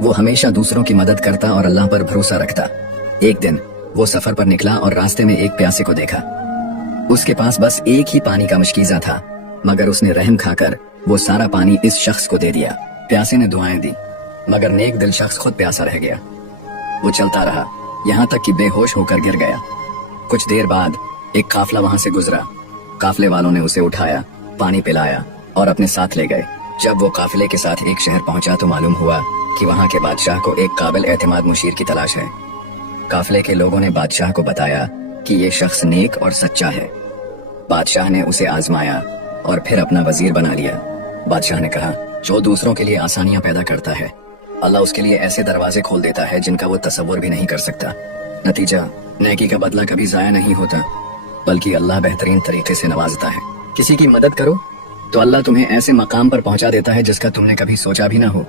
वो हमेशा दूसरों की मदद करता और अल्लाह पर भरोसा रखता। एक दिन वो सफर पर निकला और रास्ते में एक प्यासे को देखा। उसके पास बस एक ही पानी का मशकीजा था, मगर उसने रहम खाकर वो सारा पानी इस शख्स को दे दिया। प्यासे ने दुआएं दी, मगर नेक दिल शख्स खुद प्यासा रह गया। वो चलता रहा, यहाँ तक कि बेहोश होकर गिर गया। कुछ देर बाद एक काफिला वहां से गुजरा। काफिले वालों ने उसे उठाया, पानी पिलाया और अपने साथ ले गए। जब वो काफिले के साथ एक शहर पहुंचा तो मालूम हुआ कि वहां के बादशाह को एक काबिल एतमाद मुशीर की तलाश है। काफिले के लोगों ने बादशाह को बताया कि ये शख्स नेक और सच्चा है। बादशाह ने उसे आजमाया और फिर अपना वजीर बना लिया। बादशाह ने कहा, जो दूसरों के लिए आसानियां पैदा करता है, अल्लाह उसके लिए ऐसे दरवाजे खोल देता है जिनका वो तसव्वुर भी नहीं कर सकता। नतीजा, नेकी का बदला कभी जाया नहीं होता, बल्कि अल्लाह बेहतरीन तरीके से नवाजता है। किसी की मदद करो तो अल्लाह तुम्हें ऐसे मकाम पर पहुंचा देता है जिसका तुमने कभी सोचा भी ना हो।